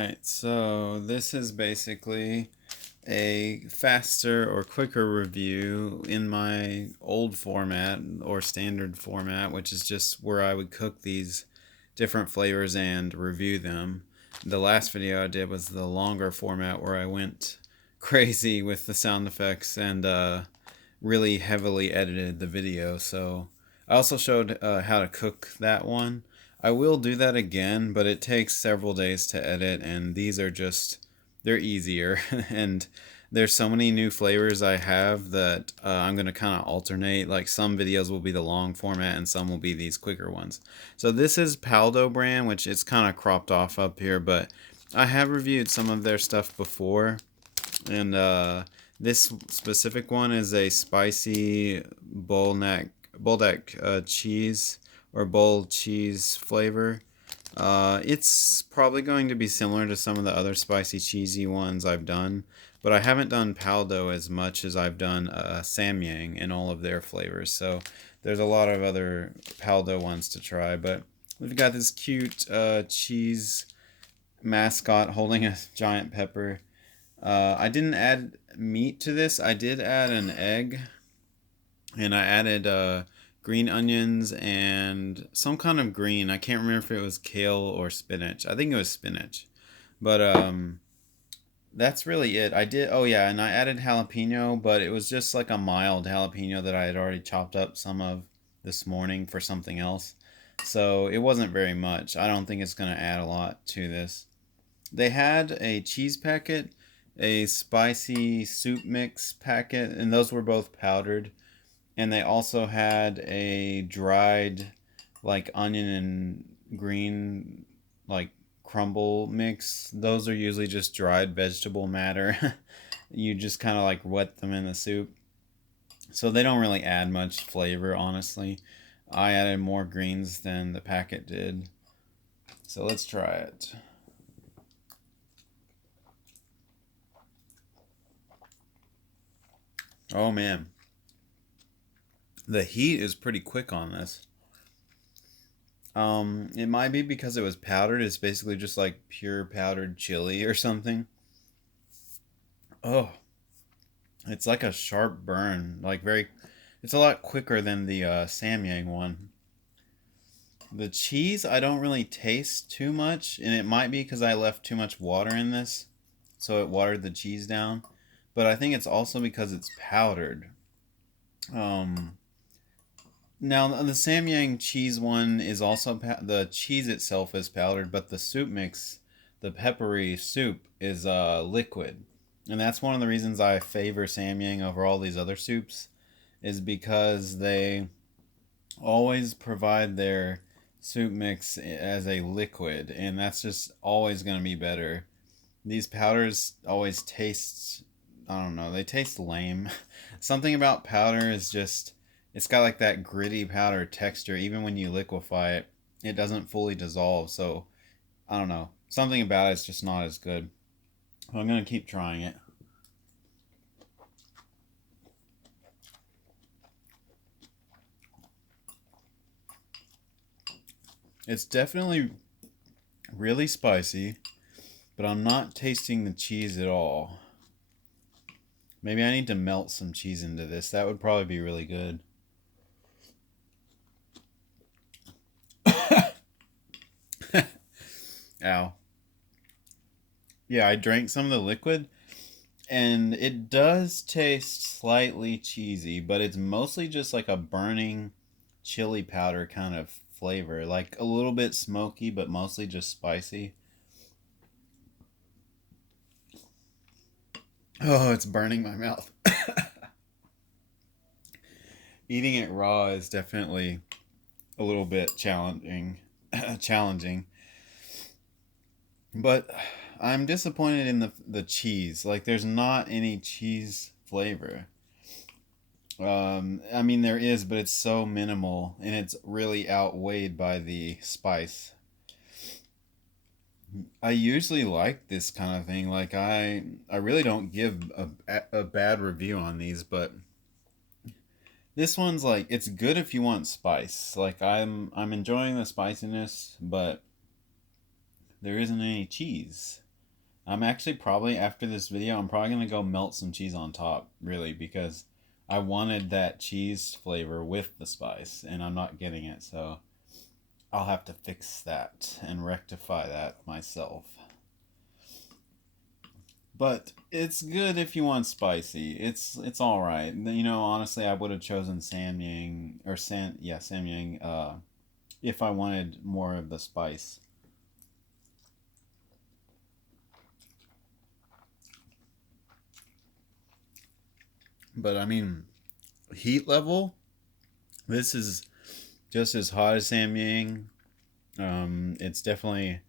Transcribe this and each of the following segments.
Alright, so this is basically a faster or quicker review in my old format or standard format, which is just where I would cook these different flavors and review them. The last video I did was the longer format where I went crazy with the sound effects and really heavily edited the video. So I also showed how to cook that one. I will do that again, but it takes several days to edit, and these are just, they're easier. And there's so many new flavors I have that I'm going to kind of alternate. Like some videos will be the long format and some will be these quicker ones. So this is Paldo brand, which it's kind of cropped off up here, but I have reviewed some of their stuff before. And this specific one is a spicy buldak cheese or bowl cheese flavor. It's probably going to be similar to some of the other spicy cheesy ones I've done, but I haven't done Paldo as much as I've done Samyang and all of their flavors. So there's a lot of other Paldo ones to try, but we've got this cute cheese mascot holding a giant pepper. I didn't add meat to this. I did add an egg, and I added green onions and some kind of green. I can't remember if it was kale or spinach. I think it was spinach. But that's really it. I did, oh yeah, and I added jalapeno, but it was just like a mild jalapeno that I had already chopped up some of this morning for something else. So it wasn't very much. I don't think it's going to add a lot to this. They had a cheese packet, a spicy soup mix packet, and those were both powdered. And they also had a dried, like, onion and green, like, crumble mix. Those are usually just dried vegetable matter. You just kind of like wet them in the soup. So they don't really add much flavor, honestly. I added more greens than the packet did. So let's try it. Oh man. The heat is pretty quick on this. It might be because it was powdered. It's basically just like pure powdered chili or something. Oh, it's like a sharp burn. Like very, it's a lot quicker than the Samyang one. The cheese I don't really taste too much, and it might be because I left too much water in this, so it watered the cheese down. But I think it's also because it's powdered. Um, Now the Samyang cheese one is also the cheese itself is powdered, but the soup mix, the peppery soup, is liquid, and that's one of the reasons I favor Samyang over all these other soups, is because they always provide their soup mix as a liquid, and that's just always going to be better. These powders always taste, I don't know, they taste lame. Something about powder is just, it's got like that gritty powder texture. Even when you liquefy it, it doesn't fully dissolve. So I don't know. Something about it's just not as good. I'm gonna keep trying it. It's definitely really spicy, but I'm not tasting the cheese at all. Maybe I need to melt some cheese into this. That would probably be really good. Ow. Yeah, I drank some of the liquid, and it does taste slightly cheesy, but it's mostly just like a burning chili powder kind of flavor. Like a little bit smoky, but mostly just spicy. Oh, it's burning my mouth. Eating it raw is definitely a little bit challenging. But I'm disappointed in the cheese. Like there's not any cheese flavor. I mean there is, but it's so minimal, and it's really outweighed by the spice. I usually like this kind of thing. Like I really don't give a bad review on these, but this one's like, it's good if you want spice. Like I'm enjoying the spiciness, but there isn't any cheese. I'm actually probably, after this video, I'm probably going to go melt some cheese on top, really, because I wanted that cheese flavor with the spice, and I'm not getting it, so I'll have to fix that and rectify that myself. But it's good if you want spicy. It's all right. You know, honestly, I would have chosen Samyang or Samyang if I wanted more of the spice. But I mean, heat level, this is just as hot as Samyang. It's definitely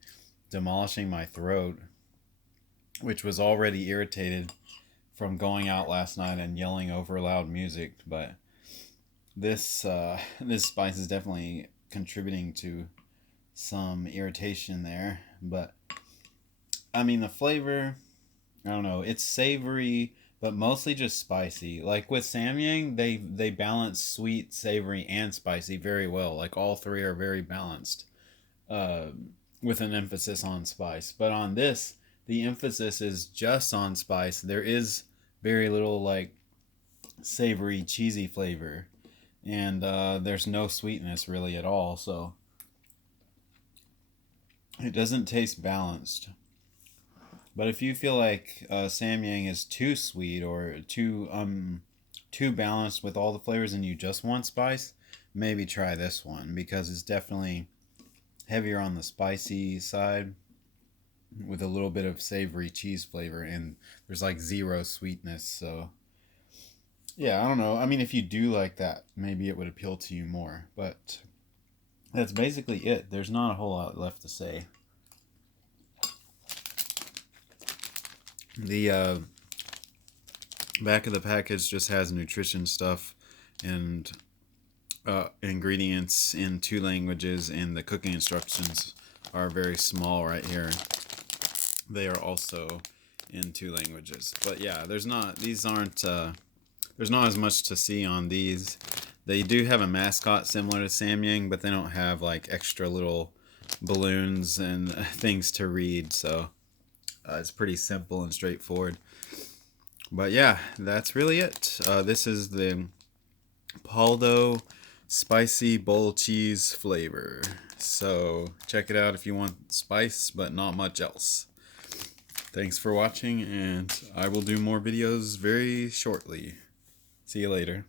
demolishing my throat, which was already irritated from going out last night and yelling over loud music. But this spice is definitely contributing to some irritation there. But I mean, the flavor, I don't know, it's savory but mostly just spicy. Like with Samyang, they balance sweet, savory, and spicy very well. Like all three are very balanced, uh, with an emphasis on spice. But on this, the emphasis is just on spice. There is very little like savory, cheesy flavor, and there's no sweetness really at all. So it doesn't taste balanced. But if you feel like Samyang is too sweet or too balanced with all the flavors and you just want spice, maybe try this one because it's definitely heavier on the spicy side with a little bit of savory cheese flavor, and there's like zero sweetness. So yeah, I don't know. I mean, if you do like that, maybe it would appeal to you more. But that's basically it. There's not a whole lot left to say. The back of the package just has nutrition stuff and ingredients in 2 languages, and the cooking instructions are very small right here. They are also in 2 languages. But yeah, there's not as much to see on these. They do have a mascot similar to Samyang, but they don't have like extra little balloons and things to read, so it's pretty simple and straightforward. But yeah, that's really it. This is the Paldo spicy bowl cheese flavor. So check it out if you want spice, but not much else. Thanks for watching, and I will do more videos very shortly. See you later.